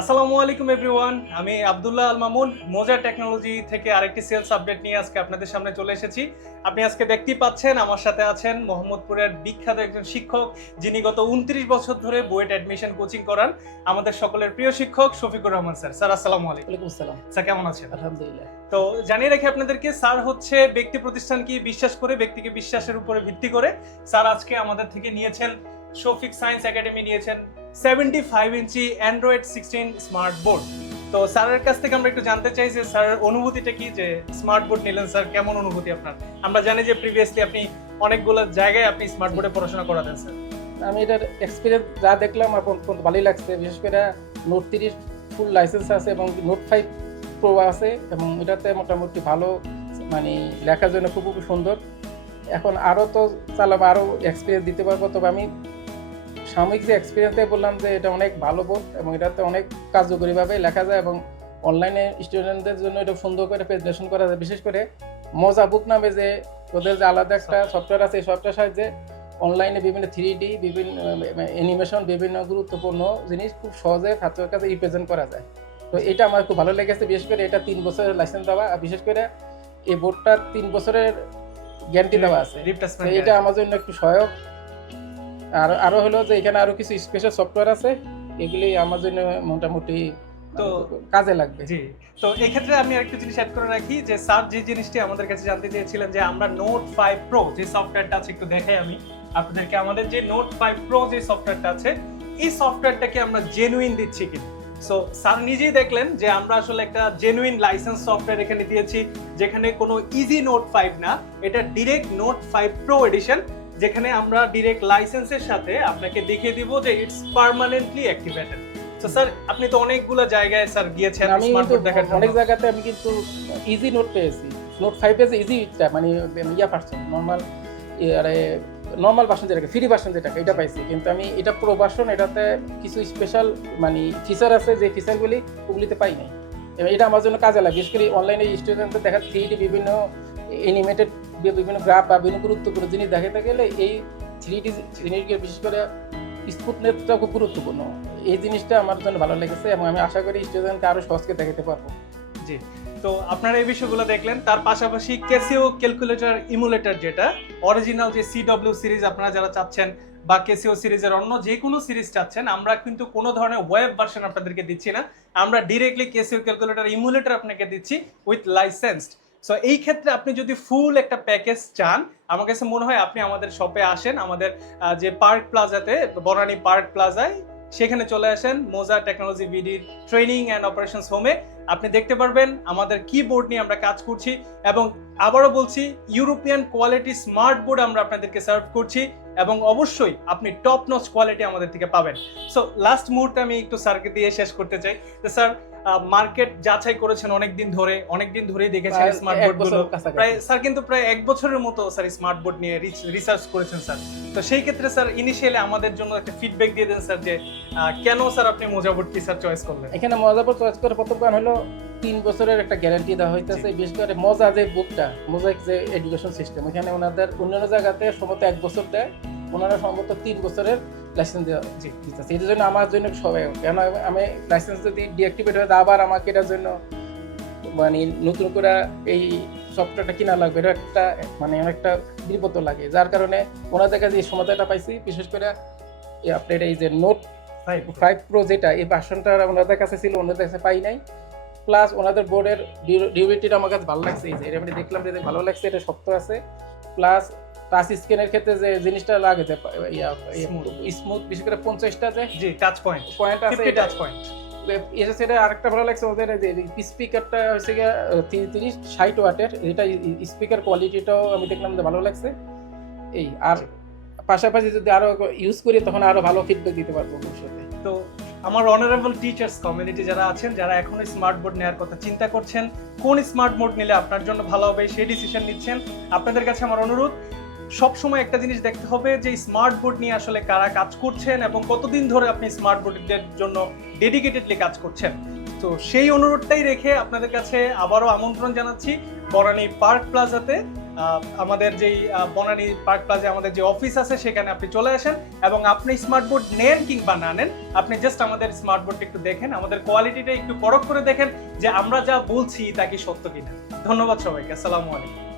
আসসালামু আলাইকুম এভরিওয়ান, আমি আব্দুল্লাহ আল মামুন মোজা টেকনোলজি থেকে আরেকটি সেলস আপডেট নিয়ে আজকে আপনাদের সামনে চলে এসেছি। আপনি আজকে দেখতেই পাচ্ছেন আমার সাথে আছেন মোহাম্মদপুরের বিখ্যাত একজন শিক্ষক, যিনি গত 29 বছর ধরে বুয়েট অ্যাডমিশন কোচিং করান। আমাদের সকলের প্রিয় শিক্ষক শফিকুর রহমান স্যার। স্যার আসসালামু আলাইকুম। ওয়ালাইকুম আসসালাম। স্যার কেমন আছেন? আলহামদুলিল্লাহ। তো জানিয়ে রাখি আপনাদেরকে, স্যার হচ্ছে ব্যক্তি প্রতিষ্ঠানকে বিশ্বাস করে, ব্যক্তিকে বিশ্বাসের উপরে ভিত্তি করে স্যার আজকে আমাদের থেকে নিয়েছেন শফিক সায়েন্স একাডেমি নিয়েছেন 75 ইঞ্চি অ্যান্ড্রয়েড 16 স্মার্ট বোর্ড। তো স্যারের কাছ থেকে আমরা একটু জানতে চাই যে স্যারের অনুভূতিটা কি, যে স্মার্ট বোর্ড নিলেন স্যার, কেমন অনুভূতি আপনার? আমরা জানি যে প্রিভিয়াসলি আপনি অনেকগুলো জায়গায় আপনি স্মার্ট বোর্ডে পড়াশোনা করাতেন স্যার। আমি এটার এক্সপিরিয়েন্স যা দেখলাম আমার ভালোই লাগছে। বিশেষ করে নোট 30 ফুল লাইসেন্স আছে এবং নোট 5 প্রো আছে এবং এটাতে মোটামুটি ভালো, মানে লেখার জন্য খুব খুব সুন্দর। এখন আরও তো চালাবো, আরও এক্সপিরিয়েন্স দিতে পারবো। তবে আমি সাময়িক যে এক্সপিরিয়েন্সে বললাম যে এটা অনেক ভালো বোর্ড এবং এটাতে অনেক কার্যকরীভাবে লেখা যায় এবং অনলাইনে স্টুডেন্টদের জন্য এটা সুন্দর করে প্রেজেন্টেশন করা যায়। বিশেষ করে মজা বুক নামে যে ওদের যে আলাদা একটা সফটওয়্যার আছে, এই সফটওয়্যার সাহায্যে অনলাইনে বিভিন্ন 3D বিভিন্ন অ্যানিমেশন, বিভিন্ন গুরুত্বপূর্ণ জিনিস খুব সহজে ছাত্রের কাছে রিপ্রেজেন্ট করা যায়। তো এটা আমার খুব ভালো লেগেছে। বিশেষ করে এটা 3 বছরের লাইসেন্স দেওয়া, আর বিশেষ করে এই বোর্ডটা 3 বছরের গ্যারান্টি দেওয়া আছে। তো এটা আমার জন্য একটু সহায়ক। আর আরো হলো যে এখানে আরো কিছু স্পেশাল সফটওয়্যার আছে, এগুলি আমার জন্য মোটামুটি তো কাজে লাগবে। জি, তো এই ক্ষেত্রে আমি আরেকটা জিনিস অ্যাড করে রাখি যে স্যার যে জিনিসটি আমাদের কাছে জানতে চেয়েছিলেন যে আমরা নোট 5 প্রো যে সফটওয়্যারটা আছে, একটু দেখাই আমি আপনাদেরকে। আমাদের যে নোট 5 প্রো যে সফটওয়্যারটা আছে, এই সফটওয়্যারটাকে আমরা জেনুইন দিচ্ছি কিনা। সো স্যার নিজেই দেখলেন যে আমরা আসলে একটা জেনুইন লাইসেন্স সফটওয়্যার এখানে দিয়েছি, যেখানে কোনো ইজি নোট 5 না, এটা ডিরেক্ট নোট 5 প্রো এডিশন, যেখানে আমরা ডিরেক্ট লাইসেন্সের সাথে আপনাকে দেখিয়ে দিব যে ইটস পার্মানেন্টলি অ্যাক্টিভেটেড। তো স্যার আপনি তো অনেকগুলো জায়গায় স্যার গিয়েছেন স্মার্ট বোর্ড দেখার জন্য। অনেক জায়গাতে আমি কিন্তু ইজি নোট পেয়েছি। নোট 5 এ ইজি, মানে ভার্সন নরমাল ভার্সন যেটাকে ফ্রি ভার্সন যেটাকে এটা পাইছি, কিন্তু আমি এটা প্রো ভার্সন, এটাতে কিছু স্পেশাল মানে ফিচার আছে যে ফিচারগুলি ওগুলিতে পাই নাই। এটা আমার জন্য কাজে লাগে। বিশেষ করে অনলাইনে স্টুডেন্টদের দেখা 3D বিভিন্ন অ্যানিমেটেড বিভিন্ন গ্রাফ বা বিভিন্ন গুরুত্বপূর্ণ জিনিস দেখাতে গেলে এই 3D জিনিসকে বিশেষ করে স্মুথনেসটা খুব গুরুত্বপূর্ণ। এই জিনিসটা আমার জন্য ভালো লেগেছে এবং আমি আশা করি স্টুডেন্টকে আরো সহজকে দেখাতে পারবো। জি, তো আপনারা এই বিষয়গুলো দেখলেন। তার পাশাপাশি ক্যাসিও ক্যালকুলেটর ইমুলেটর, যেটা অরিজিনাল যে CW সিরিজ আপনারা যারা চাচ্ছেন বা ক্যাসিও সিরিজের অন্য যে কোনো সিরিজ চাচ্ছেন, আমরা কিন্তু কোনো ধরনের ওয়েব ভার্সন আপনাদেরকে দিচ্ছি না, আমরা ডিরেক্টলি ক্যাসিও ক্যালকুলেটর ইমুলেটর আপনাকে দিচ্ছি উইথ লাইসেন্সড। সো এই ক্ষেত্রে আপনি যদি ফুল একটা প্যাকেজ চান, আমার কাছে মনে হয় আপনি আমাদের শপে আসেন, আমাদের যে পার্ক প্লাজাতে, বনানী পার্ক প্লাজায়, সেখানে চলে আসেন মোজা টেকনোলজি বিডির ট্রেনিং অ্যান্ড অপারেশনস হোমে। আপনি দেখতে পারবেন আমাদের কিবোর্ড নিয়ে আমরা কাজ করছি এবং আবারও বলছি ইউরোপিয়ান কোয়ালিটি স্মার্ট বোর্ড আমরা আপনাদেরকে সার্ভ করছি এবং অবশ্যই আপনি টপ নচ কোয়ালিটি আমাদের থেকে পাবেন। সো লাস্ট মুহূর্তে আমি একটু স্যারকে দিয়ে শেষ করতে চাই যে স্যার মার্কেট যাচাই করেছেন অনেকদিন ধরেই দেখেছেন স্মার্ট বোর্ডগুলো, প্রায় স্যার কিন্তু প্রায় 1 বছরের মতো স্যার স্মার্ট বোর্ড নিয়ে রিসার্চ করেছেন স্যার। তো সেই ক্ষেত্রে স্যার ইনিশিয়ালি আমাদের জন্য একটা ফিডব্যাক দিয়ে দেন স্যার, যে কেন স্যার আপনি মোজা বোর্ডটি স্যার চয়েস করলেন? এখানে মজা বোর্ড চয়েস করার প্রথম কারণ হলো 3 বছরের একটা গ্যারান্টি দেওয়া হইতেছে। বিশেষ করে মজা যে বুকটা, মোজাইক যে এডুকেশন সিস্টেম, এখানে ওনাদের অন্যান্য জায়গাতে সম্ভবত 1 বছর দেয়, ওনারা সম্ভবত 3 বছরের লাইসেন্স দেওয়া দিতেছে। এটার জন্য আমার জন্য সবাই, কেন আমি লাইসেন্স যদি ডিঅ্যাক্টিভেট হয়ে আবার আমাকে এটার জন্য মানে নতুন করে এই সফটওয়্যারটা কিনা লাগবে, এটা একটা মানে অনেকটা বিপদ লাগে। যার কারণে ওনাদের কাছে এই সমাধানটা পাইছি। বিশেষ করে আপনার এই যে নোট 5 প্রো যেটা, এই ভার্সনটা ওনাদের কাছে ছিল, ওনাদের কাছে পাই নাই। প্লাস ওনাদের বোর্ডের ডিউরেটিটা আমার কাছে ভালো লাগছে, এই যে এটা আমি দেখলাম যে ভালো লাগছে, এটা শক্ত আছে। প্লাস টাচ স্ক্রিনের ক্ষেত্রে যে জিনিসটা লাগে যে স্মুথ, বিশেষ করে 50টা যে টাচ পয়েন্ট আছে, টাচ পয়েন্ট এসে সেটা আরেকটা ভালো লাগছে ওদের যে স্পিকারটা হচ্ছে গিয়ে 30-60 ওয়াটের, এটা স্পিকার কোয়ালিটিটাও আমি দেখলাম যে ভালো লাগছে। এই আর পাশাপাশি যদি আরো ইউজ করি তখন আরো ভালো ফিডব্যাক দিতে পারবো ভবিষ্যতে। তো আমার অনারেবল টিচার্স কমিউনিটি যারা আছেন, যারা এখনো স্মার্ট বোর্ড নেওয়ার কথা চিন্তা করছেন, কোন স্মার্ট বোর্ড নিলে আপনার জন্য ভালো হবে সেই ডিসিশন নিচ্ছেন, আপনাদের কাছে আমার অনুরোধ, সবসময় একটা জিনিস দেখতে হবে যে স্মার্ট বোর্ড নিয়ে আসলে কারা কাজ করছেন এবং কতদিন ধরে আপনি স্মার্ট বোর্ডের জন্য ডেডিকেটেডলি কাজ করছেন। তো সেই অনুরোধটাই রেখে আপনাদের কাছে আবারও আমন্ত্রণ জানাচ্ছি বনানী পার্ক প্লাজাতে আমাদের যেই বনানী পার্ক প্লাজা আমাদের যে অফিস আছে সেখানে আপনি চলে আসেন এবং আপনি স্মার্ট বোর্ড নেন কিংবা না নেন, আপনি জাস্ট আমাদের স্মার্ট বোর্ডটা একটু দেখেন, আমাদের কোয়ালিটিটা একটু পরখ করে দেখেন যে আমরা যা বলছি তা কি সত্য কিনা। ধন্যবাদ সবাইকে, আসসালামু আলাইকুম।